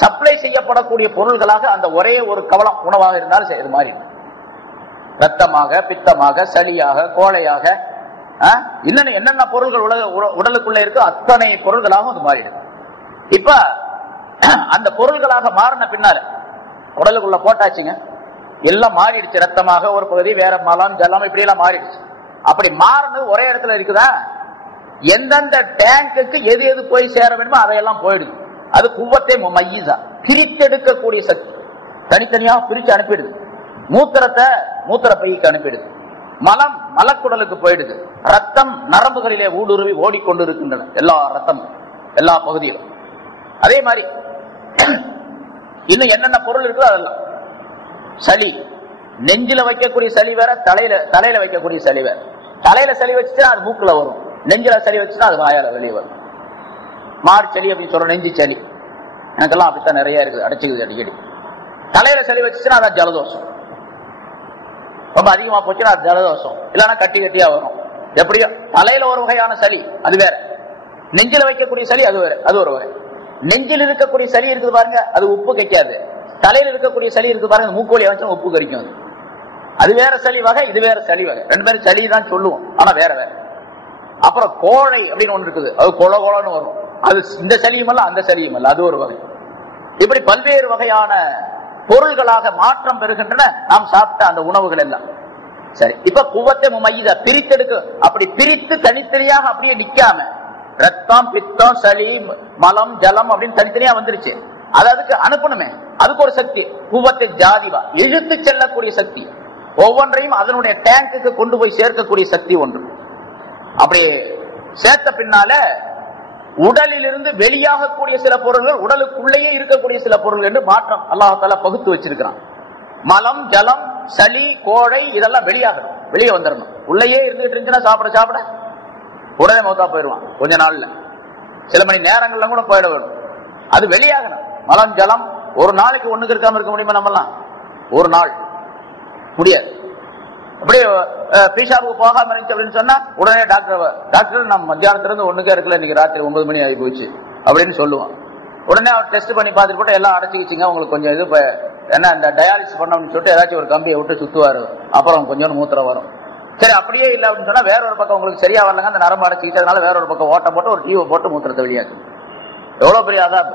சப்ளை செய்யப்படக்கூடிய பொருள்களாக அந்த ஒரே ஒரு கவலம் உணவாக இருந்தாலும் சரி மாறி, ரத்தமாக, பித்தமாக, சளியாக, கோழையாக, இன்னும் என்னென்ன பொருள்கள் உடலுக்குள்ள இருக்கு அத்தனை பொருள்களாகவும் அது மாறிடுது. இப்ப அந்த பொருள்களாக மாறின பின்னால உடலுக்குள்ள போட்டாச்சுங்க, எல்லாம் மாறிடுச்சு. ரத்தமாக ஒரு பகுதி, வேற மலம், ஜலம், இப்படி எல்லாம் மாறிடுச்சு. அப்படி மாறினது ஒரே இடத்துல இருக்குதா? எந்தெந்த டேங்குக்கு எது எது போய் சேர வேண்டுமோ அதையெல்லாம் போயிடுது. அது குவத்தே முமையிஸா, பிரித்தெடுக்கக்கூடிய சக்தி. தனித்தனியாக பிரிச்சு அனுப்பிடுது. மூத்திரத்தை மூத்திர பைக்கு அனுப்பிடுது. மலம் மலக்குடலுக்கு போயிடுது. ரத்தம் நரம்புகளிலே ஊடுருவி ஓடிக்கொண்டிருக்கின்றன, எல்லா ரத்தம், எல்லா பகுதியிலும். அதே மாதிரி இன்னும் என்னென்ன பொருள் இருக்கோ அதெல்லாம். சளி, நெஞ்சில வைக்கக்கூடிய சளி வேற, தலையில வைக்கக்கூடிய சளி வேற. தலையில சளி வச்சுட்டா அது மூக்குல வரும், நெஞ்சில சளி வச்சுட்டா அது வாயால வெளியே வரும். மாறு சளி அப்படின்னு சொல்ற நெஞ்சு சளி, எனக்கெல்லாம் அப்படித்தான் நிறைய இருக்குது, அடைச்சிக்குது அடிக்கடி. தலையில சளி வச்சுச்சுன்னா அதான் ஜலதோஷம், ரொம்ப அதிகமா போச்சுன்னா அது ஜலதோஷம், இல்லைன்னா கட்டி கட்டியா வரும். எப்படியோ தலையில ஒரு வகையான சளி அது வேற, நெஞ்சில வைக்கக்கூடிய சளி அது வேற, அது ஒரு வகை. நெஞ்சில் இருக்கக்கூடிய சளி இருக்குது பாருங்க, அது உப்பு கைக்காது. தலையில இருக்கக்கூடிய சளி இருக்கு பாருங்க, மூக்கோலி வச்சா உப்பு கறிக்கும். அது வேற சளி வகை, இது வேற சளி வகை. ரெண்டு பேரும் சளி தான் சொல்லுவோம், ஆனா வேற வேற. அப்புறம் கோழை அப்படின்னு ஒன்று இருக்குது, அது கொல கொலன்னு வரும். அது இந்த சளியும் அல்ல அந்த சளியும் அல்ல, அது ஒரு வகை. இப்படி பல்வேறு வகையான பொருள்களாக மாற்றம் பெறுகின்றன நாம் சாப்பிட்ட அந்த உணவுகள் எல்லாம். சரி, இப்ப குவத்தை முமையித பிரித்தெடுக்க, அப்படி பிரித்து தனித்தனியாக அப்படியே நிக்காம ரத்தம் பித்தம் சளி மலம் ஜலம் அப்படின்னு தனித்தனியா வந்துருச்சு. அது அதுக்கு அனுப்பணுமே, அதுக்கு ஒரு சக்தி குவத்தை ஜாதிவா இழுத்து செல்லக்கூடிய சக்தி, ஒவ்வொன்றையும் அதனுடைய டேங்குக்கு கொண்டு போய் சேர்க்கக்கூடிய சக்தி ஒன்று. அப்படி சேர்த்த பின்னால உடலில் இருந்து வெளியாகக்கூடிய சில பொருள்கள் உடலுக்குள்ளேயே இருக்கக்கூடிய சில பொருள்கள் என்று மாற்றம் அல்லாஹ் பகுத்து வச்சிருக்கிறான். மலம் ஜலம் சளி கோழை இதெல்லாம் வெளியாகணும், வெளியே வந்துடணும். உள்ளேயே இருந்துட்டு இருந்துச்சுன்னா சாப்பிட சாப்பிட உடனே மௌத்தா போயிடுவான், கொஞ்ச நாள்ல சில மணி நேரங்கள்ல கூட போயிட வரும். அது வெளியாகணும். மலம் ஜலம் ஒரு நாளைக்கு ஒண்ணுக்கு இருக்காம இருக்க முடியுமா? நம்மலாம் ஒரு நாள் முடியாது. அப்படியே பீஷாவுக்கு போகாம இருந்துச்சு அப்படின்னு சொன்னா உடனே டாக்டர் நம்ம மத்தியானத்துல இருந்து ஒண்ணுக்கே இருக்கல, இன்னைக்கு ராத்திரி 9 மணி ஆகி போச்சு அப்படின்னு சொல்லுவான். உடனே அவர் டெஸ்ட் பண்ணி பார்த்துட்டு போட்டு எல்லாம் அடைச்சிக்கிச்சிங்க, உங்களுக்கு கொஞ்சம் இது என்ன இந்த டயாலிசிஸ் பண்ணணும்னு சொல்லிட்டு ஏதாச்சும் ஒரு கம்பியை விட்டு சுத்துவாரு, அப்புறம் கொஞ்சம் மூத்திரம் வரும். சரி, அப்படியே இல்லை அப்படின்னு சொன்னா வேற ஒரு பக்கம் உங்களுக்கு சரியா வரலங்க, அந்த நரம்பு அடைச்சிக்கிட்டதுனால வேற ஒரு பக்கம் ஓட்டம் போட்டு ஒரு டியூவை போட்டு மூத்திரத்தை வெளியாச்சு. எவ்வளவு பெரிய அதாபு!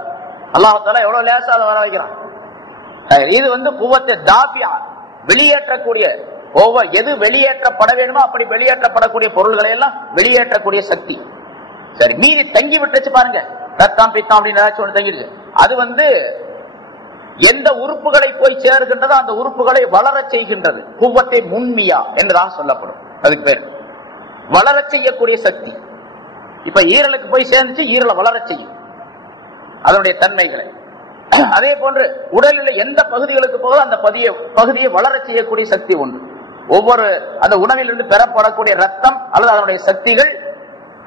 அல்லாஹ் எவ்வளவு லேசா அதை வர வைக்கிறான். இது குவத்தை தாபியா வெளியேற்றக்கூடிய, ஒவ்வொரு எது வெளியேற்றப்பட வேணுமோ அப்படி வெளியேற்றப்படக்கூடிய பொருள்களை எல்லாம் வெளியேற்றக்கூடிய சக்தி. சரி, மீறி தங்கி விட்டுச்சு பாருங்க, ரத்தம் பித்தம் அப்படின்னு ஏதாச்சும் ஒன்று தங்கிடுச்சு. அது எந்த உறுப்புகளை போய் சேருகின்றதோ அந்த உறுப்புகளை வளர செய்கின்றது. குவத்தை முன்மியா என்றுதான் சொல்லப்படும். அதுக்கு பேர் வளர செய்யக்கூடிய சக்தி. இப்ப ஈரலுக்கு போய் சேர்ந்துச்சு, ஈரலை வளர செய்யும் அதனுடைய தன்மைகளை. அதே போன்று உடலில் எந்த பகுதிகளுக்கு போகுதோ அந்த பகுதியை வளர செய்யக்கூடிய சக்தி ஒன்று. ஒவ்வொரு அந்த உணவிலிருந்து பெறப்படக்கூடிய ரத்தம் அல்லது அதனுடைய சக்திகள்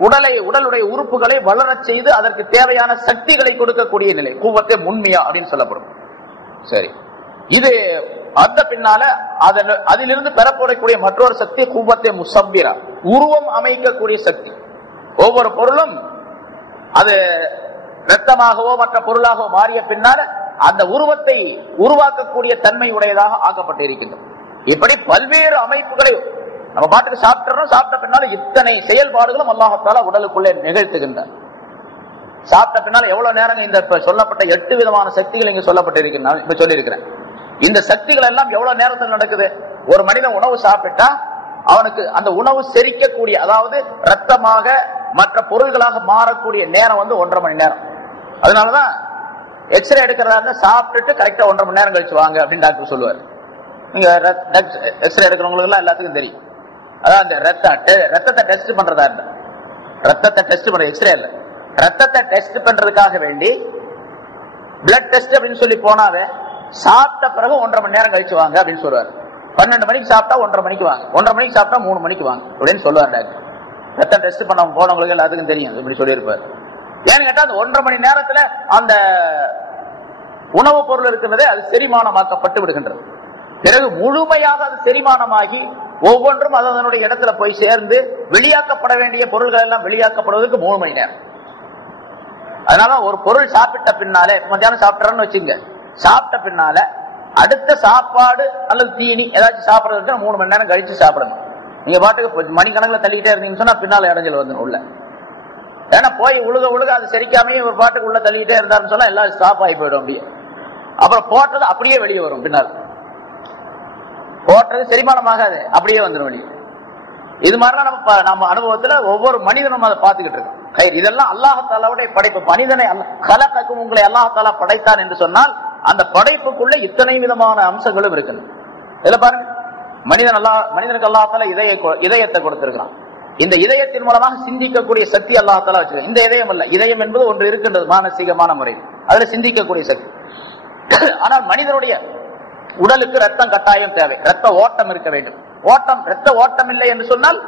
உடலுடைய உறுப்புகளை வளர செய்து அதற்கு தேவையான சக்திகளை கொடுக்கக்கூடிய நிலை குவத்தை முன்மியா அப்படின்னு சொல்லப்படும். சரி, இது அந்த பின்னால அதிலிருந்து பெறப்படக்கூடிய மற்றொரு சக்தி குவத்தை முசப்பிரா, உருவம் அமைக்கக்கூடிய சக்தி. ஒவ்வொரு பொருளும் அது ரத்தமாகவோ மற்ற பொருளாகவோ மாறிய பின்னால அந்த உருவத்தை உருவாக்கக்கூடிய தன்மை உடையதாக ஆக்கப்பட்டிருக்கின்றது. இப்படி பல்வேறு அமைப்புகளை நம்ம பாட்டுக்கு சாப்பிட்டோம், சாப்பிட்ட பின்னால இத்தனை செயல்பாடுகளும் அல்லாஹ் உடலுக்குள்ளே நிகழ்த்துகின்றார். சாப்பிட்ட பின்னால எவ்வளவு நேரம் இந்த சொல்லப்பட்ட 8 விதமான சக்திகள் இங்க சொல்லப்பட்டிருக்கின்றன. இப்ப சொல்லியிருக்கிறேன், இந்த சக்திகள் எல்லாம் எவ்வளவு நேரத்தில் நடக்குது? ஒரு மனிதன் உணவு சாப்பிட்டா அவனுக்கு அந்த உணவு செரிக்கக்கூடிய, அதாவது ரத்தமாக மற்ற பொருள்களாக மாறக்கூடிய நேரம் 1.5 மணி நேரம். அதனாலதான் எக்ஸ்ரே எடுக்கிறதா சாப்பிட்டுட்டு கரெக்டா 1.5 மணி நேரம் கழிச்சு வாங்க அப்படின்னு டாக்டர் சொல்லுவார். நீங்க எக்ஸ்ரே எடுக்கிறவங்களுக்கு எல்லாம் எல்லாத்துக்கும் தெரியும். அதான் அந்த ரத்தத்தை டெஸ்ட் பண்றதா இருந்தா, ரத்தத்தை டெஸ்ட் பண்ற எக்ஸ்ரே இல்ல, ரத்தத்தை டெஸ்ட் பண்றதுக்காக வேண்டி பிளட் டெஸ்ட் அப்படின்னு சொல்லி போனாவே சாப்பிட்ட பிறகு 1.5 மணி நேரம் கழிச்சு வாங்க அப்படின்னு சொல்லுவார். 12 மணிக்கு சாப்பிட்டா 1.5 மணிக்கு வாங்க, 1.5 மணிக்கு சாப்பிட்டா 3 மணிக்கு வாங்க அப்படின்னு சொல்லுவார் டாக்டர். ரத்தம் டெஸ்ட் பண்ண போனவங்களுக்கு எல்லாத்துக்கும் தெரியும் இப்படி சொல்லியிருப்பார். ஏன்னு கேட்டா அந்த 1.5 மணி நேரத்துல அந்த உணவுப் பொருள் இருக்கிறதே அது செரிமானமாக்கப்பட்டு விடுகின்றது. பிறகு முழுமையாக அது செரிமானமாகி ஒவ்வொன்றும் அதனுடைய இடத்துல போய் சேர்ந்து வெளியாக்கப்பட வேண்டிய பொருள்கள் எல்லாம் வெளியாக்கப்படுவதற்கு 3 மணி நேரம். அதனால ஒரு பொருள் சாப்பிட்ட பின்னாலே, மத்தியானம் சாப்பிட்றன்னு வச்சுங்க, சாப்பிட்ட பின்னால அடுத்த சாப்பாடு அல்லது தீனி ஏதாச்சும் சாப்பிட்றதுக்கு 3 மணி நேரம் கழிச்சு சாப்பிடணும். நீங்க பாட்டுக்கு மணிக்கணக்கில் தள்ளிக்கிட்டே இருந்தீங்கன்னு சொன்னா பின்னால இடைஞ்சல் வந்துடும் உள்ள. ஏன்னா போய் உழுக அது செரிக்காமையே ஒரு பாட்டுக்கு உள்ள தள்ளிக்கிட்டே இருந்தாருன்னு சொன்னா எல்லாம் ஸ்டாப் ஆகி போயிடும். அப்படியே அப்புறம் போட்டது அப்படியே வெளியே வரும். பின்னால் போட்டது செரிமானமாகாது, அப்படியே வந்துடும் வெளியே. இது மாதிரிலாம் நம்ம அனுபவத்துல ஒவ்வொரு மனிதனும் அதை பார்த்துக்கிட்டு இருக்கோம். இதெல்லாம் அல்லாஹாலாவுடைய படைப்பு. மனிதனை கலக்கும் உங்களை அல்லாஹாலா படைத்தான் என்று சொன்னால் அந்த படைப்புக்குள்ள இத்தனை விதமான அம்சங்களும் இருக்கு. இதுல பாருங்க, மனிதனுக்கு அல்லாஹாலா இதயத்தை கொடுத்திருக்கிறான். இந்த இதயத்தின் மூலமாக சிந்திக்கக்கூடிய சக்தி அல்லாஹாலா வச்சிருக்க. இந்த இதயம் அல்ல, இதயம் என்பது ஒன்று இருக்கின்றது மானசீகமான முறையில், அதுல சிந்திக்கக்கூடிய சக்தி. ஆனால் மனிதனுடைய உடலுக்கு ரத்தம் கட்டாயம் தேவை, ரத்த ஓட்டம் இருக்க வேண்டும். ரத்த ஓட்டம் இல்லை என்று சொன்னால்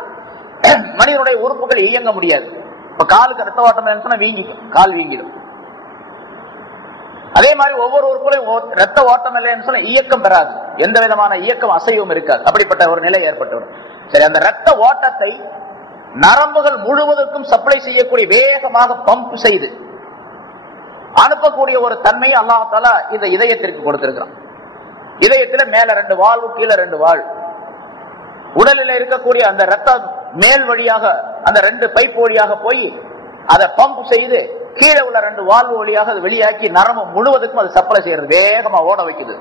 மனிதனுடைய உறுப்புகள் இயங்க முடியாது. இப்ப காலுக்கு ரத்த ஓட்டம் இல்லைன்னு சொன்னா வீங்கிக்கும், கால் வீங்கிடும். அதே மாதிரி ஒவ்வொரு உறுப்புலையும் ரத்த ஓட்டம் இல்லைன்னு சொன்னா இயக்கம் பெறாது, எந்த விதமான இயக்கம் அசைவும் இருக்காது. அப்படிப்பட்ட ஒரு நிலை ஏற்பட்டுவிடும். சரி, அந்த ரத்த ஓட்டத்தை நரம்புகள் முழுவதற்கும் சப்ளை செய்யக்கூடிய, வேகமாக பம்ப் செய்து அனுப்பக்கூடிய ஒரு தன்மையை அல்லாஹ் தஆலா இந்த இதயத்திற்கு கொடுத்திருக்கிறான். இதயத்துல மேல 2 வால்வு, கீழே 2 வால்வு. உடலில் இருக்கக்கூடிய அந்த ரத்த மேல் வழியாக அந்த 2 பைப் வழியாக போய் அதை பம்ப் செய்து கீழே உள்ள 2 வால்வு வழியாக அது வெளியாக்கி நரம்பு முழுவதுக்கும் அது சப்ளை செய்யறது, வேகமா ஓட வைக்குது.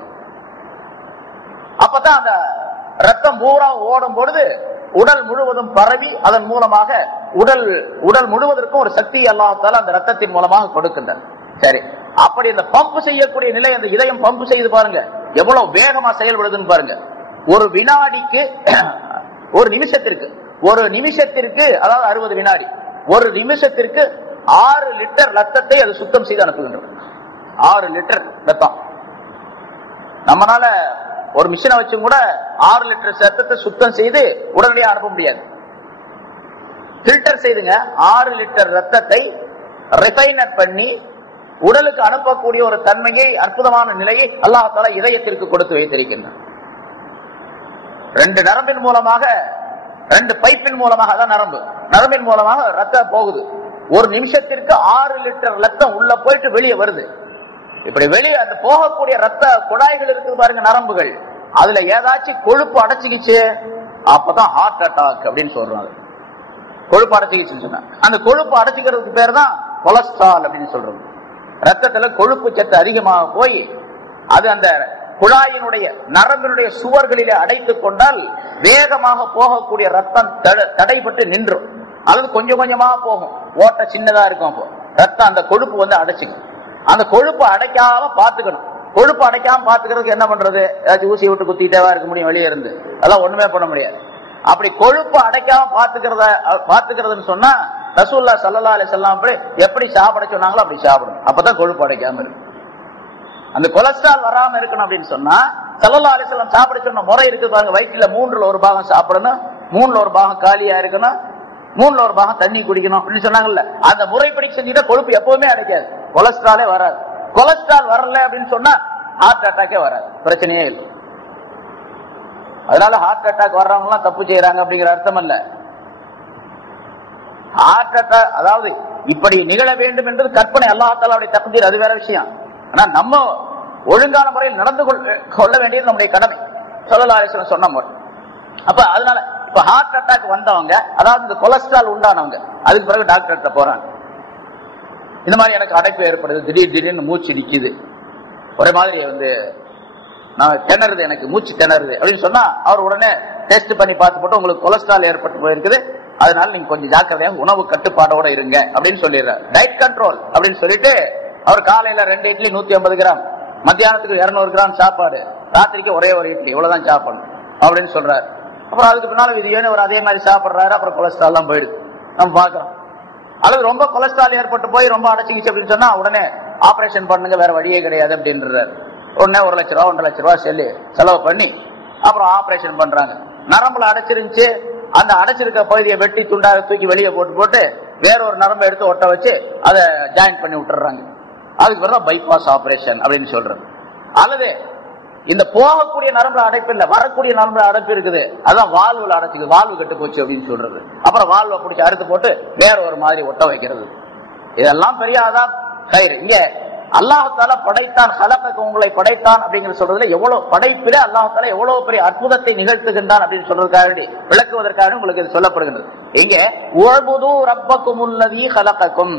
அப்பதான் அந்த ரத்தம் பூரா ஓடும் பொழுது உடல் முழுவதும் பரவி அதன் மூலமாக உடல் முழுவதற்கும் ஒரு சக்தி அல்லாஹ் தஆலா அந்த ரத்தத்தின் மூலமாக கொடுக்கின்றார். சரி, அப்படி இந்த பம்ப் செய்யக்கூடிய நிலை, அந்த இதயம் பம்ப் செய்து பாருங்க எவ்வளவு வேகமா செயல்படுதுன்னு பாருங்க. ஒரு வினாடிக்கு, ஒரு நிமிஷத்திற்கு அதாவது 60 வினாடி, ஒரு நிமிஷத்திற்கு 6 லிட்டர் ரத்தத்தை அது சுத்தம் செய்து அனுப்புகின்றது. 6 லிட்டர் ரத்தம். நம்மளால ஒரு மிஷினை வச்சு கூட 6 லிட்டர் ரத்தத்தை சுத்தம் செய்து உடனடியாக அனுப்ப முடியாது. ஃபில்டர் செய்துங்க 6 லிட்டர் ரத்தத்தை ரிஃபைனர் பண்ணி உடலுக்கு அனுப்பக்கூடிய ஒரு தன்மையை, அற்புதமான நிலையை அல்லாஹ் தஆலா இதயத்திற்கு கொடுத்து வைத்திருக்கின்றார். 2 நரம்பின் மூலமாக, 2 பைப்பின் மூலமாக, அதான் நரம்பின் மூலமாக ரத்தம் போகுது. ஒரு நிமிஷத்திற்கு 6 லிட்டர் ரத்தம் உள்ள போயிட்டு வெளியே வருது. இப்படி வெளியே அந்த போகக்கூடிய ரத்த குழாய்கள் இருக்குது பாருங்க, நரம்புகள், அதுல ஏதாச்சும் கொழுப்பு அடைச்சிக்கிச்சு அப்பதான் ஹார்ட் அட்டாக் அப்படின்னு சொல்றாங்க. கொழுப்பு அடைச்சிக்கிச்சுன்னு சொன்னா அந்த கொழுப்பு அடைச்சிக்கிறதுக்கு பேர் தான் கொலஸ்ட்ரால் அப்படின்னு சொல்றது. ரத்தத்துல கொழுப்பு சத்து அதிகமாக போய் அது அந்த குழாயினுடைய நரம்பினுடைய சுவர்களிலே அடைத்துக் கொண்டால் வேகமாக போகக்கூடிய ரத்தம் தடைபட்டு நின்றும், அல்லது கொஞ்சம் கொஞ்சமா போகும், ஓட்ட சின்னதா இருக்கும். அப்போ ரத்தம் அந்த கொழுப்பு வந்து அடைச்சிக்கும். அந்த கொழுப்பு அடைக்காம பாத்துக்கணும். கொழுப்பு அடைக்காம பாத்துக்கிறதுக்கு என்ன பண்றது? ஏதாச்சும் ஊசி விட்டு குத்திட்டேவா இருக்க முடியும் வெளியே இருந்து? அதெல்லாம் ஒண்ணுமே பண்ண முடியாது. அப்படி கொழுப்பு அடைக்காம பாத்துக்கிறதுன்னு சொன்னா ரசூலுல்லாஹி ஸல்லல்லாஹு அலைஹி வஸல்லம் எப்படி சாப்பிட சொன்னாங்களோ அப்படி சாப்பிடணும். அப்பதான் கொழுப்பு அடைக்காம இருக்கும். அந்த கொலஸ்ட்ரால் வராம இருக்கணும் அப்படின்னு சொன்னா ஸல்லல்லாஹு அலைஹி வஸல்லம் சாப்பிட சொன்ன முறை இருக்கு பாருங்க. வயிற்றுல 3ல் 1 பாகம் சாப்பிடணும், 3ல் 1 பாகம் காலியா இருக்கணும், 3ல் 1 பாகம் தண்ணி குடிக்கணும் அப்படின்னு சொன்னாங்கல்ல. அந்த முறைப்படி செஞ்சுட்டா கொழுப்பு எப்பவுமே அடைக்காது, கொலஸ்ட்ராலே வராது. கொலஸ்ட்ரால் வரல அப்படின்னு சொன்னா ஹார்ட் அட்டாக்கே வராது, பிரச்சனையே இல்லை. அதனால ஹார்ட் அட்டாக் வர்றவங்க எல்லாம் தப்பு செய்யறாங்க அப்படிங்கிற அர்த்தம் அல்ல. ஹார்ட் அட்டாக் அதாவது இப்படி நிகழ வேண்டும் என்பது கற்பனை, அல்லாஹ் தஆலாவுடைய தக்தீர், அது வேற விஷயம். ஆனா நம்ம ஒழுங்கான முறையில் நடந்து கொள்ள வேண்டியது நம்முடைய கடமை, ஸல்லல்லாஹு அலைஹி வஸல்லம் சொன்ன முறை. அப்ப அதனால இப்ப ஹார்ட் அட்டாக் வந்தவங்க, அதாவது இந்த கொலஸ்ட்ரால் உண்டானவங்க, அதுக்கு பிறகு டாக்டர்கிட்ட போறாங்க. இந்த மாதிரி எனக்கு அடைப்பு ஏற்படுது, திடீர்னு மூச்சு நிக்குது, ஒரே மாதிரி வந்து நான் திணறுது, எனக்கு மூச்சு திணறுது அப்படின்னு சொன்னா அவர் உடனே டெஸ்ட் பண்ணி பார்த்து போட்டு உங்களுக்கு கொலஸ்ட்ரால் ஏற்பட்டு போயிருக்குது, அதனால நீங்க கொஞ்சம் ஜாக்கிரதையாக உணவு கட்டுப்பாடோட இருங்க அப்படின்னு சொல்லிடுறாரு. டயட் கண்ட்ரோல் அப்படின்னு சொல்லிட்டு அவர் காலையில 2 இட்லி 150 கிராம், மத்தியானத்துக்கு 200 கிராம் சாப்பாடு, ராத்திரிக்கு ஒரே ஒரு இட்லி, இவ்வளவுதான் சாப்பிடணும் அப்படின்னு சொல்றாரு. அப்புறம் அதுக்கு பின்னால இது ஏன்னு ஒரு அதே மாதிரி சாப்பிடுறாரு. அப்புறம் கொலஸ்ட்ரால் எல்லாம் போயிடுது, நம்ம பாக்குறோம். அல்லது ரொம்ப கொலஸ்ட்ரால் ஏற்பட்டு போய் ரொம்ப அடைச்சிக்கிச்சு அப்படின்னு சொன்னா உடனே ஆபரேஷன் பண்ணுங்க, வேற வழியே கிடையாது அப்படின்றாரு. உடனே 1 லட்ச ரூபா 1.5 லட்ச ரூபா செலவு பண்ணி அப்புறம் ஆபரேஷன் பண்றாங்க. நரம்புல அடைச்சிருந்துச்சு, அந்த அடைச்சிருக்க பகுதியை வெட்டி துண்டாக தூக்கி வெளியே போட்டு வேற ஒரு நரம்பை எடுத்து ஒட்ட வச்சு அதை ஜாயின் பண்ணி விட்டுறாங்க. அதுக்கு பிறகு பைபாஸ் ஆபரேஷன் அப்படின்னு சொல்றது. அல்லது இந்த போகக்கூடிய நரம்புல அடைப்பு இல்ல, வரக்கூடிய நரம்புல அடைப்பு இருக்குது, அதான் வால்வுல அடைச்சிக்குது, வால்வு கட்டு போச்சு அப்படின்னு சொல்றது. அப்புறம் வால்வை பிடிச்சி அறுத்து போட்டு வேற ஒரு மாதிரி ஒட்ட வைக்கிறது. இதெல்லாம் பெரிய ஆதார் கயிறு. இங்க அல்லாஹ் தஆலா படைத்தான், ஹலக உங்களை படைத்தான் அப்படிங்கிற சொல்றதுல எவ்வளவு படைப்பில அல்லாஹ் தஆலா எவ்வளவு பெரிய அற்புதத்தை நிகழ்த்துகின்றான் அப்படின்னு சொல்றதுக்காக விளக்குவதற்காக உங்களுக்கு இது சொல்லப்படுகிறது. இங்க உஅ்புது ரப்பக்குமுல்லதீ ஹலகக்கும்,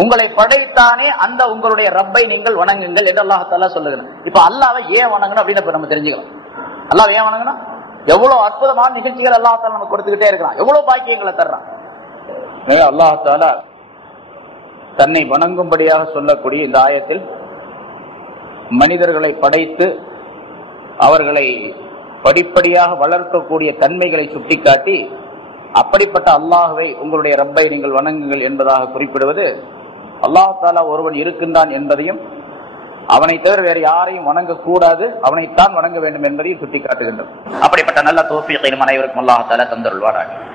உங்களை படைத்தானே அந்த உங்களுடைய ரப்பை நீங்கள் வணங்குங்கள் என்று அல்லாஹ் தஆலா சொல்லுகிறான். இப்ப அல்லாஹ்வை ஏன் வணங்கணும் அப்படின்னு நம்ம தெரிஞ்சுக்கலாம். அல்லாஹ் ஏன் வணங்கணும்? எவ்வளவு அற்புதமான நிகழ்ச்சிகள் அல்லாஹ் தஆலா நமக்கு கொடுத்துக்கிட்டே இருக்கிறான், எவ்வளவு பாக்கியங்களை தர்றான். அல்லாஹ் தஆலா தன்னை வணங்கும்படியாக சொல்லக்கூடிய இந்த ஆயத்தில் மனிதர்களை படைத்து அவர்களை படிப்படியாக வளர்க்கக்கூடிய தன்மைகளை சுட்டிக்காட்டி அப்படிப்பட்ட அல்லாஹ்வை உங்களுடைய ரப்பை நீங்கள் வணங்குங்கள் என்பதாக குறிப்பிடுவது அல்லாஹ் தஆலா ஒருவன் இருக்கின்றான் என்பதையும் அவனை தவிர வேறு யாரையும் வணங்கக்கூடாது, அவனைத்தான் வணங்க வேண்டும் என்பதையும் சுட்டிக்காட்டுகின்றது. அப்படிப்பட்ட நல்ல தௌஃபீகை அனைவருக்கும் அல்லாஹ் தஆலா தந்தருள்வாராக.